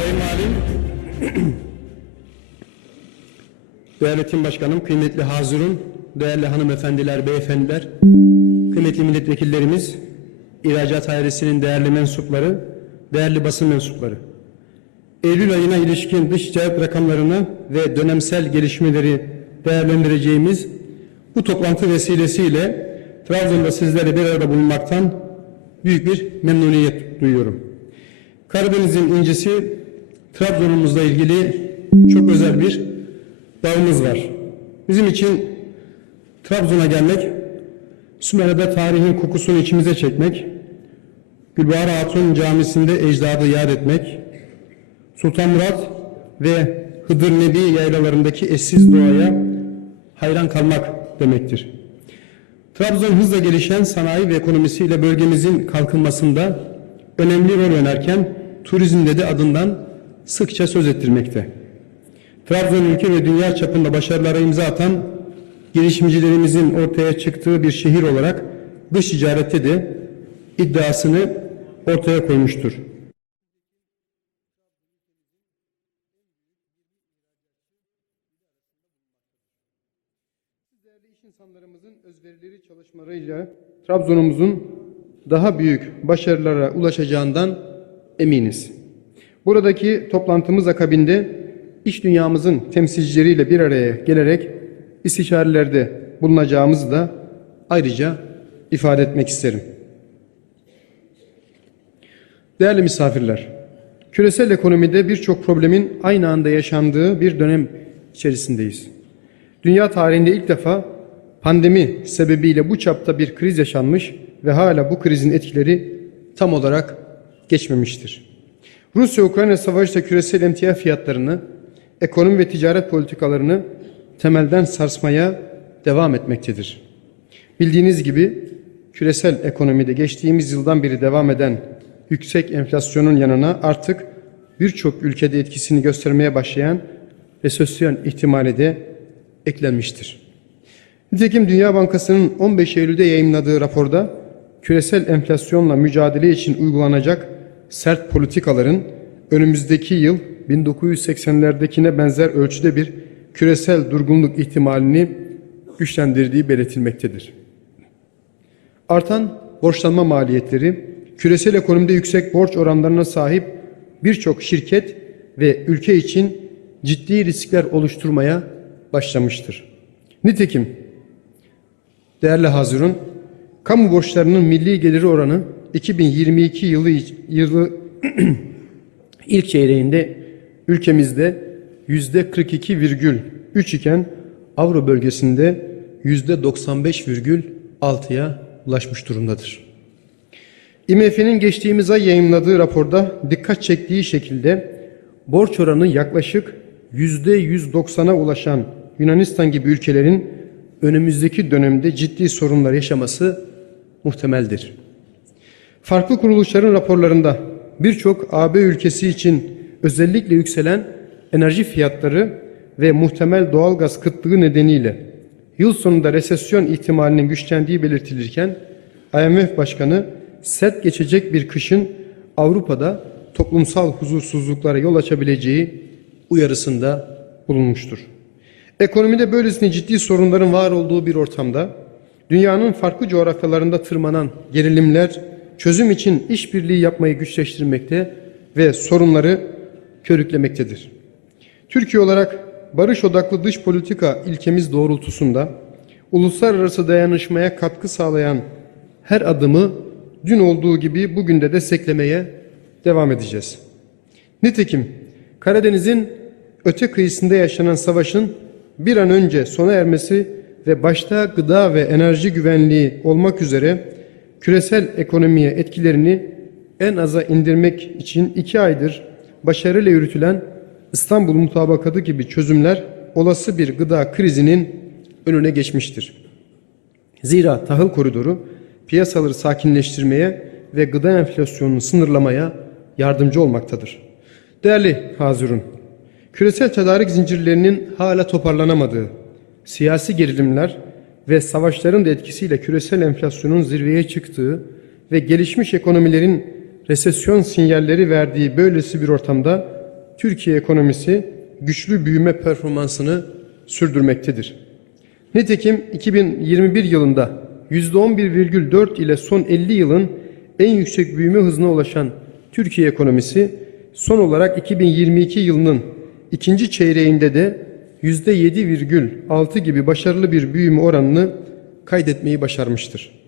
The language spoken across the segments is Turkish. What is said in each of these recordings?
Sayın Valim, değerli Tim Başkanım, kıymetli hazırın, değerli hanımefendiler, beyefendiler, kıymetli milletvekillerimiz, ihracat dairesinin değerli mensupları, değerli basın mensupları. Eylül ayına ilişkin dış ticaret rakamlarını ve dönemsel gelişmeleri değerlendireceğimiz bu toplantı vesilesiyle Trabzon'da sizlerle bir arada bulunmaktan büyük bir memnuniyet duyuyorum. Karadeniz'in incisi Trabzon'umuzla ilgili çok özel bir bağımız var. Bizim için Trabzon'a gelmek, Sümer'de tarihin kokusunu içimize çekmek, Gülbahar Hatun Camisi'nde ecdadı yad etmek, Sultan Murat ve Hıdır Nebi yaylalarındaki eşsiz doğaya hayran kalmak demektir. Trabzon hızla gelişen sanayi ve ekonomisiyle bölgemizin kalkınmasında önemli rol oynarken turizmde de adından sıkça söz ettirmekte. Trabzon ülke ve dünya çapında başarılara imza atan girişimcilerimizin ortaya çıktığı bir şehir olarak dış ticarette de iddiasını ortaya koymuştur. Değerli iş insanlarımızın özverileri çalışmalarıyla Trabzon'umuzun daha büyük başarılara ulaşacağından eminiz. Buradaki toplantımız akabinde iş dünyamızın temsilcileriyle bir araya gelerek istişarelerde bulunacağımızı da ayrıca ifade etmek isterim. Değerli misafirler, küresel ekonomide birçok problemin aynı anda yaşandığı bir dönem içerisindeyiz. Dünya tarihinde ilk defa pandemi sebebiyle bu çapta bir kriz yaşanmış ve hala bu krizin etkileri tam olarak geçmemiştir. Rusya-Ukrayna savaşı da küresel emtia fiyatlarını, ekonomi ve ticaret politikalarını temelden sarsmaya devam etmektedir. Bildiğiniz gibi küresel ekonomide geçtiğimiz yıldan beri devam eden yüksek enflasyonun yanına artık birçok ülkede etkisini göstermeye başlayan resesyon ihtimali de eklenmiştir. Nitekim Dünya Bankası'nın 15 Eylül'de yayımladığı raporda küresel enflasyonla mücadele için uygulanacak sert politikaların önümüzdeki yıl 1980'lerdekine benzer ölçüde bir küresel durgunluk ihtimalini güçlendirdiği belirtilmektedir. Artan borçlanma maliyetleri, küresel ekonomide yüksek borç oranlarına sahip birçok şirket ve ülke için ciddi riskler oluşturmaya başlamıştır. Nitekim değerli hazırın kamu borçlarının milli geliri oranı 2022 yılı yılı ilk çeyreğinde ülkemizde yüzde 42,3 iken Avro bölgesinde yüzde 95,6'ya ulaşmış durumdadır. IMF'nin geçtiğimiz ay yayınladığı raporda dikkat çektiği şekilde borç oranı yaklaşık yüzde 190'a ulaşan Yunanistan gibi ülkelerin önümüzdeki dönemde ciddi sorunlar yaşaması muhtemeldir. Farklı kuruluşların raporlarında birçok AB ülkesi için özellikle yükselen enerji fiyatları ve muhtemel doğal gaz kıtlığı nedeniyle yıl sonunda resesyon ihtimalinin güçlendiği belirtilirken IMF Başkanı sert geçecek bir kışın Avrupa'da toplumsal huzursuzluklara yol açabileceği uyarısında bulunmuştur. Ekonomide böylesine ciddi sorunların var olduğu bir ortamda dünyanın farklı coğrafyalarında tırmanan gerilimler çözüm için işbirliği yapmayı güçleştirmekte ve sorunları körüklemektedir. Türkiye olarak barış odaklı dış politika ilkemiz doğrultusunda uluslararası dayanışmaya katkı sağlayan her adımı dün olduğu gibi bugün de desteklemeye devam edeceğiz. Nitekim Karadeniz'in öte kıyısında yaşanan savaşın bir an önce sona ermesi ve başta gıda ve enerji güvenliği olmak üzere küresel ekonomiye etkilerini en aza indirmek için iki aydır başarıyla yürütülen İstanbul Mutabakatı gibi çözümler olası bir gıda krizinin önüne geçmiştir. Zira tahıl koridoru piyasaları sakinleştirmeye ve gıda enflasyonunu sınırlamaya yardımcı olmaktadır. Değerli Hazırun, küresel tedarik zincirlerinin hala toparlanamadığı, siyasi gerilimler ve savaşların da etkisiyle küresel enflasyonun zirveye çıktığı ve gelişmiş ekonomilerin resesyon sinyalleri verdiği böylesi bir ortamda Türkiye ekonomisi güçlü büyüme performansını sürdürmektedir. Nitekim 2021 yılında %11,4 ile son 50 yılın en yüksek büyüme hızına ulaşan Türkiye ekonomisi son olarak 2022 yılının ikinci çeyreğinde de %7,6 gibi başarılı bir büyüme oranını kaydetmeyi başarmıştır.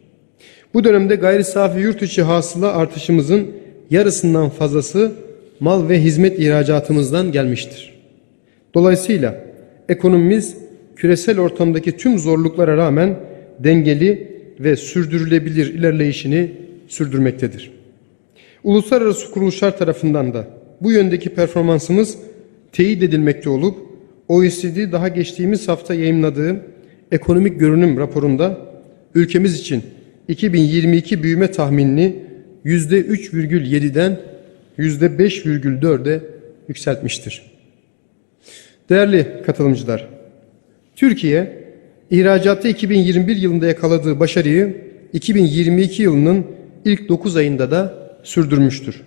Bu dönemde gayri safi yurt içi hasıla artışımızın yarısından fazlası mal ve hizmet ihracatımızdan gelmiştir. Dolayısıyla ekonomimiz küresel ortamdaki tüm zorluklara rağmen dengeli ve sürdürülebilir ilerleyişini sürdürmektedir. Uluslararası kuruluşlar tarafından da bu yöndeki performansımız teyit edilmekte olup OECD daha geçtiğimiz hafta yayımladığı ekonomik görünüm raporunda ülkemiz için 2022 büyüme tahminini %3,7'den %5,4'e yükseltmiştir. Değerli katılımcılar, Türkiye ihracatta 2021 yılında yakaladığı başarıyı 2022 yılının ilk 9 ayında da sürdürmüştür.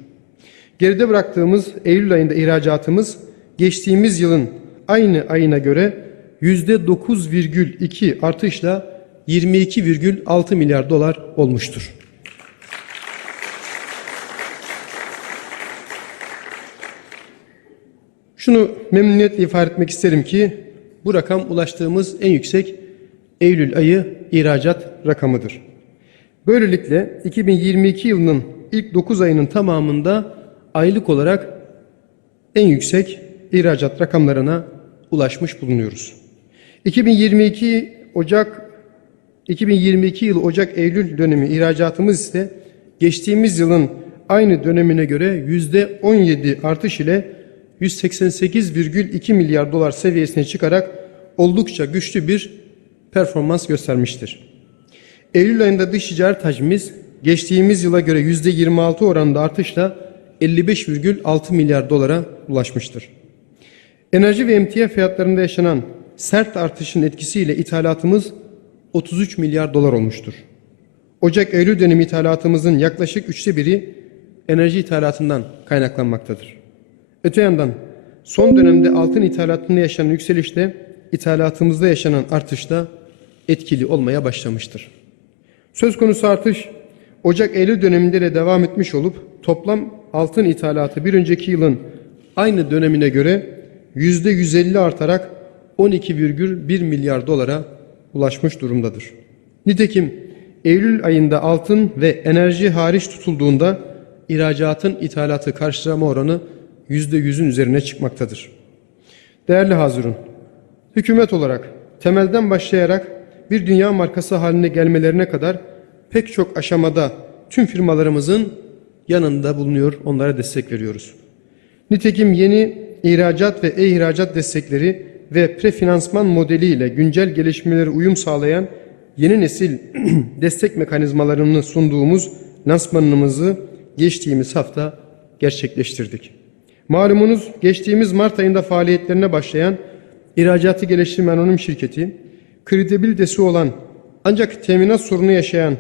Geride bıraktığımız Eylül ayında ihracatımız geçtiğimiz yılın aynı ayına göre %9,2 artışla 22,6 milyar dolar olmuştur. Şunu memnuniyetle ifade etmek isterim ki bu rakam ulaştığımız en yüksek Eylül ayı ihracat rakamıdır. Böylelikle 2022 yılının ilk 9 ayının tamamında aylık olarak en yüksek ihracat rakamlarına ulaşmış bulunuyoruz. 2022 Ocak 2022 yıl Ocak Eylül dönemi ihracatımız ise geçtiğimiz yılın aynı dönemine göre %17 artış ile 188,2 milyar dolar seviyesine çıkarak oldukça güçlü bir performans göstermiştir. Eylül ayında dış ticaret hacmimiz geçtiğimiz yıla göre %26 oranında artışla 55,6 milyar dolara ulaşmıştır. Enerji ve emtia fiyatlarında yaşanan sert artışın etkisiyle ithalatımız 33 milyar dolar olmuştur. Ocak-Eylül dönemi ithalatımızın yaklaşık üçte biri enerji ithalatından kaynaklanmaktadır. Öte yandan son dönemde altın ithalatında yaşanan yükselişte ithalatımızda yaşanan artışta etkili olmaya başlamıştır. Söz konusu artış Ocak-Eylül döneminde de devam etmiş olup toplam altın ithalatı bir önceki yılın aynı dönemine göre %150 artarak 12,1 milyar dolara ulaşmış durumdadır. Nitekim Eylül ayında altın ve enerji hariç tutulduğunda ihracatın ithalatı karşılama oranı %100'ün üzerine çıkmaktadır. Değerli hazırın, hükümet olarak temelden başlayarak bir dünya markası haline gelmelerine kadar pek çok aşamada tüm firmalarımızın yanında bulunuyor, onlara destek veriyoruz. Nitekim yeni ihracat ve e-ihracat destekleri ve prefinansman modeliyle güncel gelişmelere uyum sağlayan yeni nesil destek mekanizmalarını sunduğumuz lansmanımızı geçtiğimiz hafta gerçekleştirdik. Malumunuz geçtiğimiz Mart ayında faaliyetlerine başlayan İhracatı Geliştirme Anonim Şirketi, kredibilitesi olan ancak teminat sorunu yaşayan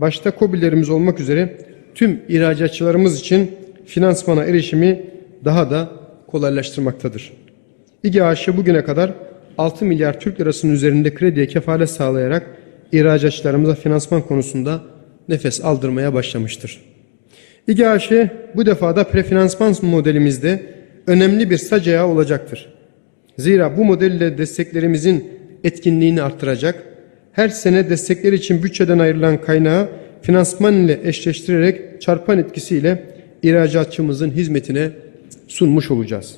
başta KOBİ'lerimiz olmak üzere tüm ihracatçılarımız için finansmana erişimi daha da kolaylaştırmaktadır. İGAŞ bugüne kadar 6 milyar Türk lirasının üzerinde krediye kefalet sağlayarak ihracatçılarımıza finansman konusunda nefes aldırmaya başlamıştır. İGAŞ bu defada prefinansman modelimizde önemli bir sac ayağı olacaktır. Zira bu modelle desteklerimizin etkinliğini arttıracak, her sene destekler için bütçeden ayrılan kaynağı finansman ile eşleştirerek çarpan etkisiyle ihracatçımızın hizmetine sunmuş olacağız.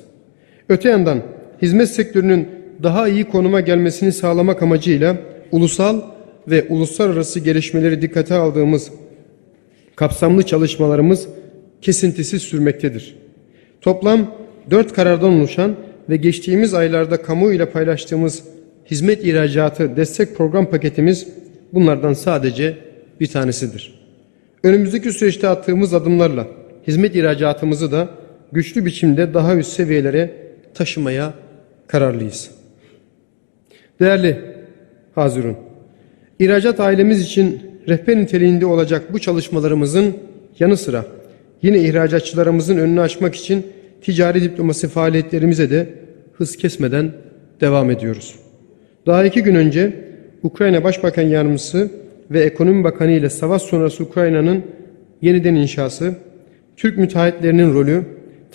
Öte yandan hizmet sektörünün daha iyi konuma gelmesini sağlamak amacıyla ulusal ve uluslararası gelişmeleri dikkate aldığımız kapsamlı çalışmalarımız kesintisiz sürmektedir. Toplam dört karardan oluşan ve geçtiğimiz aylarda kamu ile paylaştığımız hizmet ihracatı destek program paketimiz bunlardan sadece bir tanesidir. Önümüzdeki süreçte attığımız adımlarla hizmet ihracatımızı da güçlü biçimde daha üst seviyelere taşımaya kararlıyız. Değerli Hazirun, ihracat ailemiz için rehber niteliğinde olacak bu çalışmalarımızın yanı sıra yine ihracatçılarımızın önünü açmak için ticari diplomasi faaliyetlerimize de hız kesmeden devam ediyoruz. Daha iki gün önce Ukrayna Başbakan Yardımcısı ve Ekonomi Bakanı ile savaş sonrası Ukrayna'nın yeniden inşası, Türk müteahhitlerinin rolü,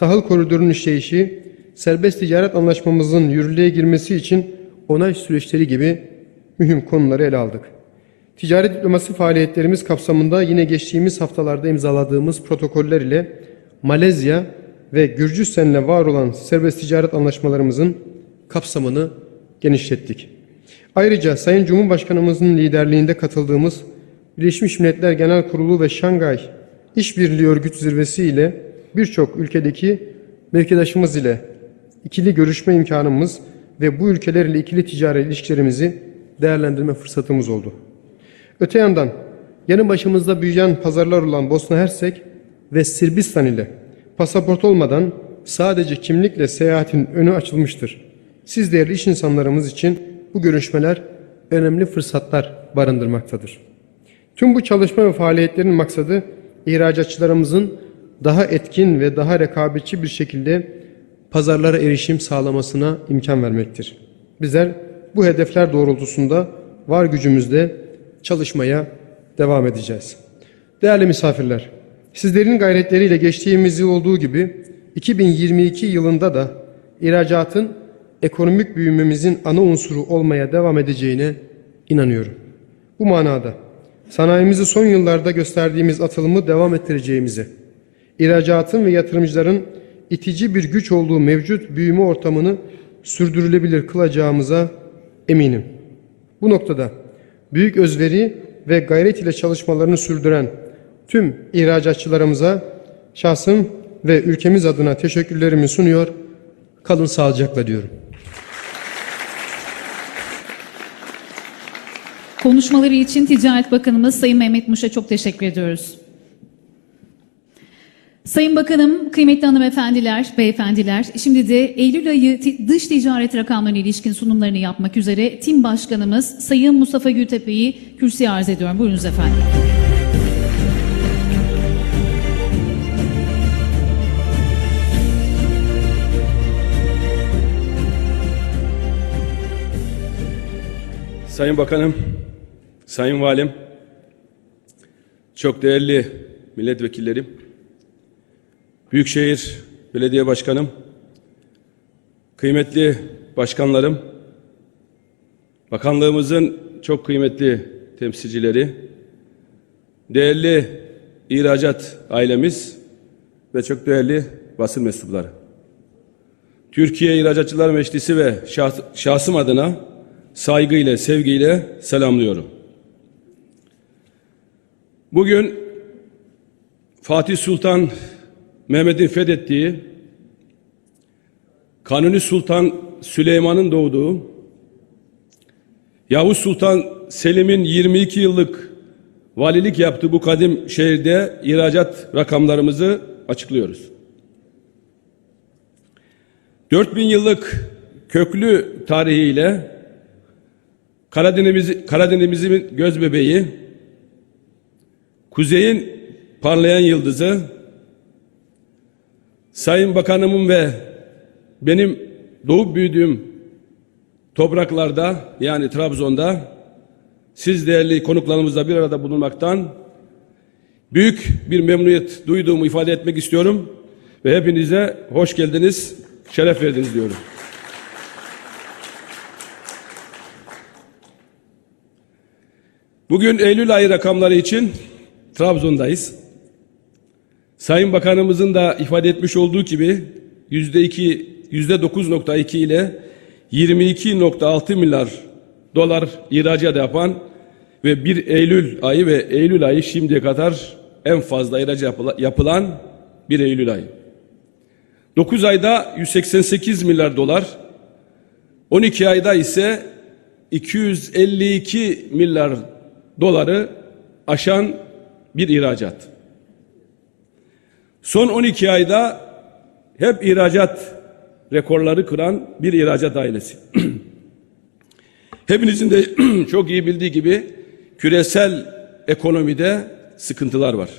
tahıl koridorunun işleyişi, serbest ticaret anlaşmamızın yürürlüğe girmesi için onay süreçleri gibi mühim konuları ele aldık. Ticari diplomasi faaliyetlerimiz kapsamında yine geçtiğimiz haftalarda imzaladığımız protokoller ile Malezya ve Gürcistan'la var olan serbest ticaret anlaşmalarımızın kapsamını genişlettik. Ayrıca Sayın Cumhurbaşkanımızın liderliğinde katıldığımız Birleşmiş Milletler Genel Kurulu ve Şangay İşbirliği Örgütü Zirvesi ile birçok ülkedeki mevkidaşımız ile ikili görüşme imkanımız ve bu ülkeler ile ikili ticari ilişkilerimizi değerlendirme fırsatımız oldu. Öte yandan yanı başımızda büyüyen pazarlar olan Bosna Hersek ve Sırbistan ile pasaport olmadan sadece kimlikle seyahatin önü açılmıştır. Siz değerli iş insanlarımız için bu görüşmeler önemli fırsatlar barındırmaktadır. Tüm bu çalışma ve faaliyetlerin maksadı ihracatçılarımızın daha etkin ve daha rekabetçi bir şekilde pazarlara erişim sağlamasına imkan vermektir. Bizler bu hedefler doğrultusunda var gücümüzle çalışmaya devam edeceğiz. Değerli misafirler, sizlerin gayretleriyle geçtiğimiz yıl olduğu gibi 2022 yılında da ihracatın ekonomik büyümemizin ana unsuru olmaya devam edeceğine inanıyorum. Bu manada sanayimizi son yıllarda gösterdiğimiz atılımı devam ettireceğimize, ihracatın ve yatırımcıların itici bir güç olduğu mevcut büyüme ortamını sürdürülebilir kılacağımıza eminim. Bu noktada büyük özveri ve gayret ile çalışmalarını sürdüren tüm ihracatçılarımıza şahsım ve ülkemiz adına teşekkürlerimi sunuyor. Kalın sağlıcakla diyorum. Konuşmaları için Ticaret Bakanımız Sayın Mehmet Muş'a çok teşekkür ediyoruz. Sayın Bakanım, kıymetli hanımefendiler, beyefendiler, şimdi de Eylül ayı dış ticaret rakamlarına ilişkin sunumlarını yapmak üzere Tim Başkanımız Sayın Mustafa Gültepe'yi kürsüye arz ediyorum. Buyurunuz efendim. Sayın Bakanım, Sayın Valim, çok değerli milletvekillerim, Büyükşehir Belediye Başkanım, kıymetli başkanlarım, bakanlığımızın çok kıymetli temsilcileri, değerli ihracat ailemiz ve çok değerli basın mensupları. Türkiye İhracatçılar Meclisi ve şahs- şahsım adına saygıyla, sevgiyle selamlıyorum. Bugün Fatih Sultan Mehmet'in fethettiği, Kanuni Sultan Süleyman'ın doğduğu, Yavuz Sultan Selim'in 22 yıllık valilik yaptığı bu kadim şehirde ihracat rakamlarımızı açıklıyoruz. 4000 yıllık köklü tarihiyle Karadeniz'imizin Karadeniz'imizin göz bebeği, kuzeyin parlayan yıldızı, Sayın Bakanımın ve benim doğup büyüdüğüm topraklarda yani Trabzon'da siz değerli konuklarımızla bir arada bulunmaktan büyük bir memnuniyet duyduğumu ifade etmek istiyorum ve hepinize hoş geldiniz, şeref verdiniz diyorum. Bugün Eylül ayı rakamları için Trabzon'dayız. Sayın Bakanımızın da ifade etmiş olduğu gibi yüzde iki, yüzde 9.2 ile 22.6 milyar dolar ihracat yapan ve 1 Eylül ayı ve Eylül ayı şimdiye kadar en fazla ihracat yapıla- yapılan 1 Eylül ayı. 9 ayda 188 milyar dolar, 12 ayda ise 252 milyar doları aşan bir ihracat. Son 12 ayda hep ihracat rekorları kıran bir ihracat ailesi. Hepinizin de çok iyi bildiği gibi küresel ekonomide sıkıntılar var.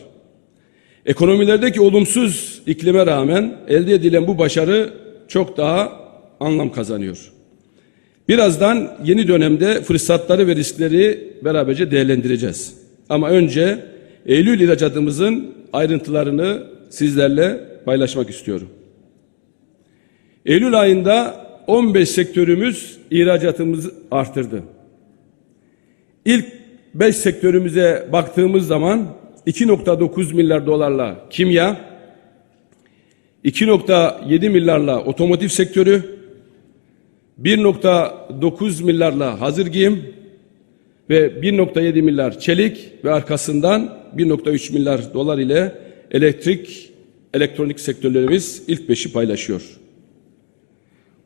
Ekonomilerdeki olumsuz iklime rağmen elde edilen bu başarı çok daha anlam kazanıyor. Birazdan yeni dönemde fırsatları ve riskleri beraberce değerlendireceğiz. Ama önce Eylül ihracatımızın ayrıntılarını sizlerle paylaşmak istiyorum. Eylül ayında 15 sektörümüz ihracatımızı artırdı. İlk 5 sektörümüze baktığımız zaman 2.9 milyar dolarla kimya, 2.7 milyarla otomotiv sektörü, 1.9 milyarla hazır giyim ve 1.7 milyar çelik ve arkasından 1.3 milyar dolar ile elektrik, elektronik sektörlerimiz ilk beşi paylaşıyor.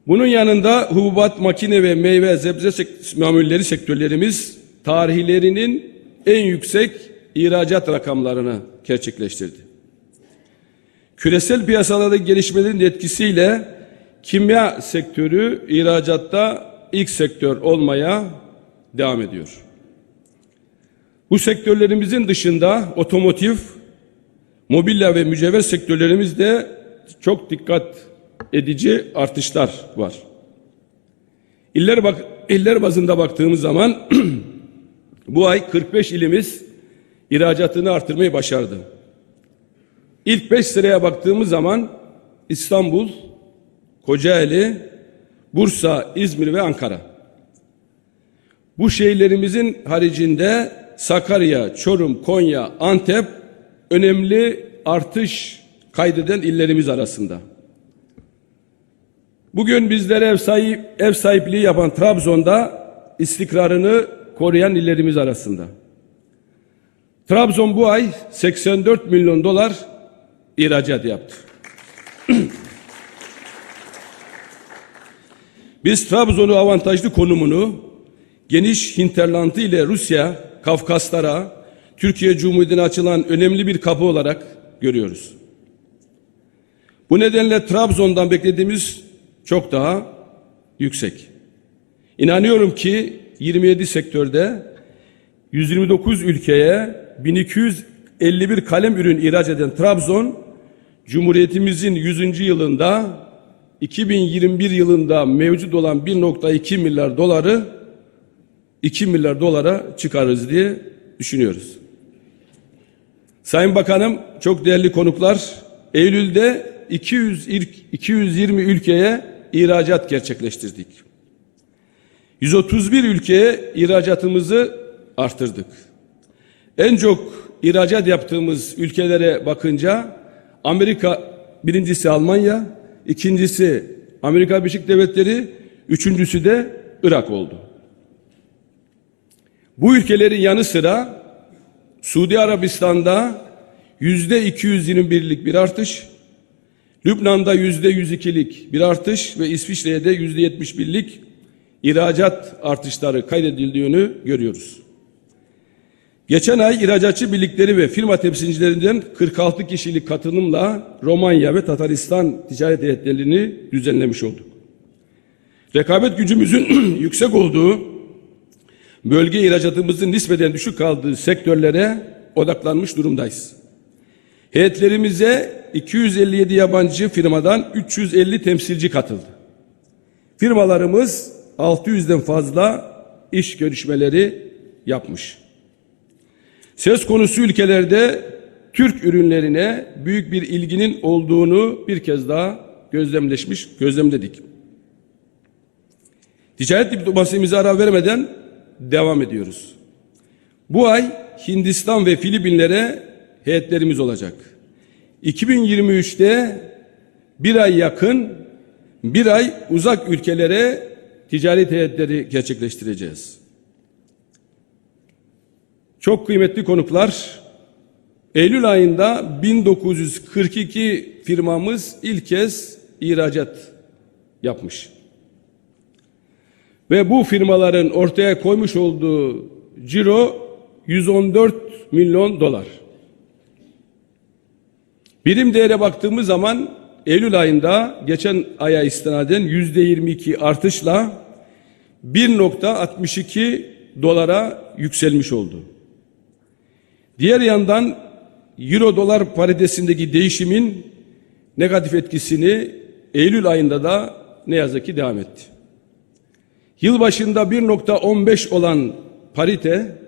Bunun yanında hububat, makine ve meyve, sebze sek- mamulleri sektörlerimiz tarihlerinin en yüksek ihracat rakamlarını gerçekleştirdi. Küresel piyasalardaki gelişmelerin etkisiyle kimya sektörü ihracatta ilk sektör olmaya devam ediyor. Bu sektörlerimizin dışında otomotiv, mobilya ve mücevher sektörlerimizde çok dikkat edici artışlar var. İller, bak, iller bazında baktığımız zaman bu ay 45 ilimiz ihracatını artırmayı başardı. İlk 5 sıraya baktığımız zaman İstanbul, Kocaeli, Bursa, İzmir ve Ankara. Bu şehirlerimizin haricinde Sakarya, Çorum, Konya, Antep önemli artış kaydeden illerimiz arasında. Bugün bizlere ev, sahip, ev sahipliği yapan Trabzon'da istikrarını koruyan illerimiz arasında. Trabzon bu ay 84 milyon dolar ihracat yaptı. Biz Trabzon'u avantajlı konumunu geniş hinterlantı ile Rusya, Kafkaslara, Türkiye Cumhuriyeti'ne açılan önemli bir kapı olarak görüyoruz. Bu nedenle Trabzon'dan beklediğimiz çok daha yüksek. İnanıyorum ki 27 sektörde 129 ülkeye 1251 kalem ürün ihraç eden Trabzon, Cumhuriyetimizin 100. yılında 2021 yılında mevcut olan 1.2 milyar doları 2 milyar dolara çıkarırız diye düşünüyoruz. Sayın Bakanım, çok değerli konuklar, Eylül'de 200 ilk 220 ülkeye ihracat gerçekleştirdik. 131 ülkeye ihracatımızı artırdık. En çok ihracat yaptığımız ülkelere bakınca Amerika birincisi Almanya, ikincisi Amerika Birleşik Devletleri, üçüncüsü de Irak oldu. Bu ülkelerin yanı sıra Suudi Arabistan'da yüzde 221'lik bir artış, Lübnan'da yüzde 102'lik bir artış ve İsviçre'de yüzde 71'lik ihracat artışları kaydedildiğini görüyoruz. Geçen ay ihracatçı birlikleri ve firma temsilcilerinden 46 kişilik katılımla Romanya ve Tataristan ticaret heyetlerini düzenlemiş olduk. Rekabet gücümüzün yüksek olduğu bölge ihracatımızın nispeten düşük kaldığı sektörlere odaklanmış durumdayız. Heyetlerimize 257 yabancı firmadan 350 temsilci katıldı. Firmalarımız 600'den fazla iş görüşmeleri yapmış. Söz konusu ülkelerde Türk ürünlerine büyük bir ilginin olduğunu bir kez daha gözlemleşmiş, gözlemledik. Ticaret diplomasimize ara vermeden devam ediyoruz. Bu ay Hindistan ve Filipinlere heyetlerimiz olacak. 2023'te bir ay yakın, bir ay uzak ülkelere ticaret heyetleri gerçekleştireceğiz. Çok kıymetli konuklar, Eylül ayında 1942 firmamız ilk kez ihracat yapmış. Ve bu firmaların ortaya koymuş olduğu ciro 114 milyon dolar. Birim değere baktığımız zaman Eylül ayında geçen aya istinaden yüzde 22 artışla 1.62 dolara yükselmiş oldu. Diğer yandan Euro dolar paritesindeki değişimin negatif etkisini Eylül ayında da ne yazık ki devam etti. Yıl başında 1.15 olan parite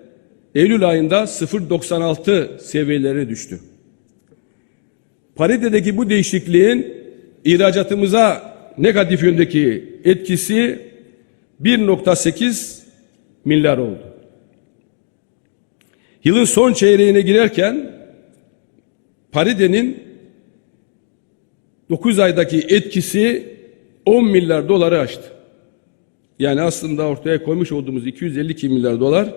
Eylül ayında 0.96 seviyelerine düştü. Paritedeki bu değişikliğin ihracatımıza negatif yöndeki etkisi 1.8 milyar oldu. Yılın son çeyreğine girerken paritenin 9 aydaki etkisi 10 milyar doları aştı. Yani aslında ortaya koymuş olduğumuz 252 milyar dolar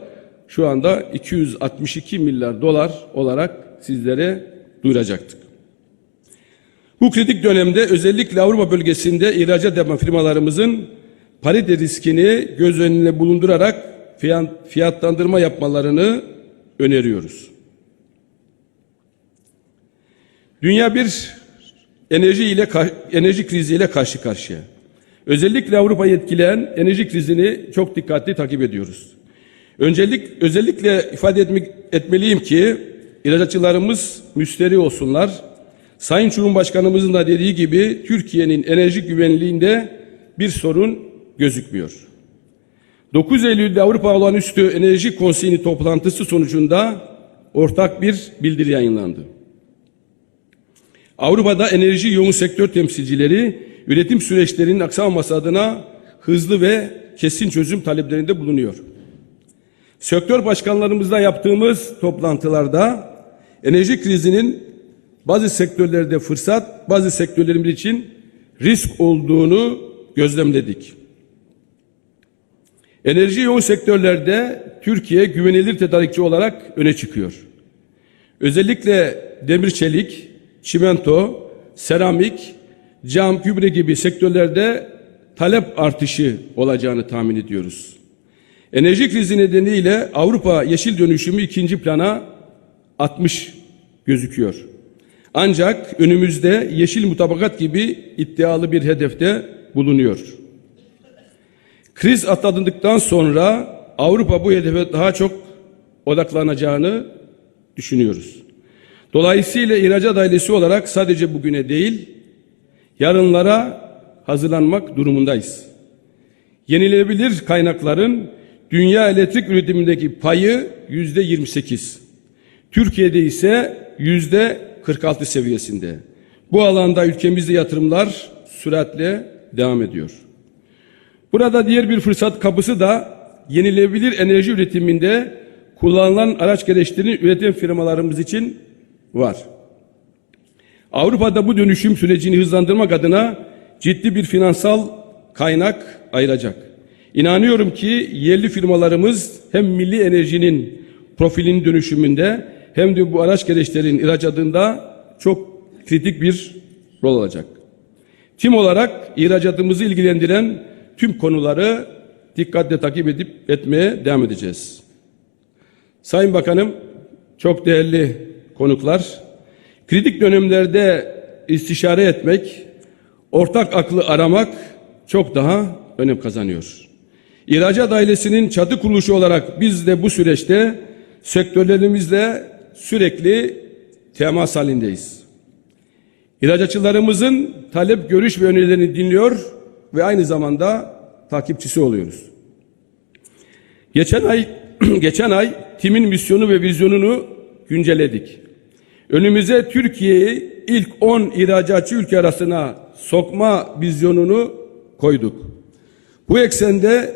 şu anda 262 milyar dolar olarak sizlere duyuracaktık. Bu kritik dönemde özellikle Avrupa bölgesinde ihracat yapan firmalarımızın parite riskini göz önüne bulundurarak fiyat- fiyatlandırma yapmalarını öneriyoruz. Dünya bir enerji ile enerji kriziyle karşı karşıya. Özellikle Avrupa'yı etkileyen enerji krizini çok dikkatli takip ediyoruz. Öncelik özellikle ifade etmek, etmeliyim ki ihracatçılarımız müsteri olsunlar. Sayın Cumhurbaşkanımızın da dediği gibi Türkiye'nin enerji güvenliğinde bir sorun gözükmüyor. 9 Eylül'de Avrupa Olağanüstü Enerji Konseyi'nin toplantısı sonucunda ortak bir bildiri yayınlandı. Avrupa'da enerji yoğun sektör temsilcileri üretim süreçlerinin aksamaması adına hızlı ve kesin çözüm taleplerinde bulunuyor. Sektör başkanlarımızla yaptığımız toplantılarda enerji krizinin bazı sektörlerde fırsat, bazı sektörlerimiz için risk olduğunu gözlemledik. Enerji yoğun sektörlerde Türkiye güvenilir tedarikçi olarak öne çıkıyor. Özellikle demir çelik, çimento, seramik, cam, gübre gibi sektörlerde talep artışı olacağını tahmin ediyoruz. Enerji krizi nedeniyle Avrupa yeşil dönüşümü ikinci plana atmış gözüküyor. Ancak önümüzde yeşil mutabakat gibi iddialı bir hedefte bulunuyor. Kriz atlatıldıktan sonra Avrupa bu hedefe daha çok odaklanacağını düşünüyoruz. Dolayısıyla ihracat ailesi olarak sadece bugüne değil, yarınlara hazırlanmak durumundayız. Yenilenebilir kaynakların dünya elektrik üretimindeki payı yüzde 28. Türkiye'de ise yüzde 46 seviyesinde. Bu alanda ülkemizde yatırımlar süratle devam ediyor. Burada diğer bir fırsat kapısı da yenilenebilir enerji üretiminde kullanılan araç gereçlerini üreten firmalarımız için var. Avrupa'da bu dönüşüm sürecini hızlandırmak adına ciddi bir finansal kaynak ayıracak. İnanıyorum ki yerli firmalarımız hem milli enerjinin profilinin dönüşümünde hem de bu araç gereçlerin ihracatında çok kritik bir rol alacak. Tim olarak ihracatımızı ilgilendiren tüm konuları dikkatle takip edip etmeye devam edeceğiz. Sayın Bakanım, çok değerli konuklar, kritik dönemlerde istişare etmek, ortak aklı aramak çok daha önem kazanıyor. İhracat ailesinin çatı kuruluşu olarak biz de bu süreçte sektörlerimizle sürekli temas halindeyiz. İhracatçılarımızın talep, görüş ve önerilerini dinliyor ve aynı zamanda takipçisi oluyoruz. Geçen ay geçen ay timin misyonu ve vizyonunu güncelledik. Önümüze Türkiye'yi ilk 10 ihracatçı ülke arasına sokma vizyonunu koyduk. Bu eksende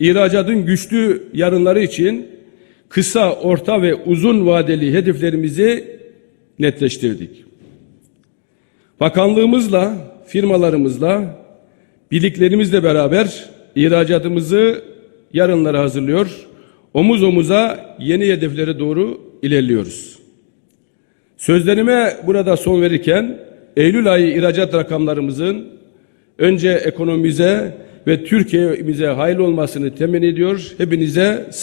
ihracatın güçlü yarınları için kısa, orta ve uzun vadeli hedeflerimizi netleştirdik. Bakanlığımızla, firmalarımızla, birliklerimizle beraber ihracatımızı yarınlara hazırlıyor. Omuz omuza yeni hedeflere doğru ilerliyoruz. Sözlerime burada son verirken Eylül ayı ihracat rakamlarımızın önce ekonomimize ve Türkiye'mize hayırlı olmasını temin ediyor. Hepinize